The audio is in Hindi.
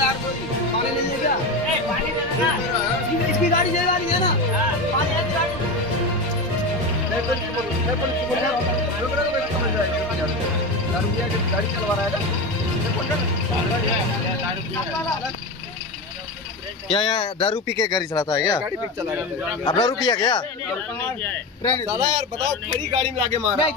यार पानी नहीं है क्या? पानी देना ना, इसकी गाड़ी ये वाली है ना, पानी है गाड़ी। गाड़ी चलवा रहा है क्या यहाँ दारू पी के गाड़ी चलाता है क्या? गाड़ी पिक चला रहा है। अब दारू पिया क्या? यार बताओ, खड़ी गाड़ी में आगे मारा।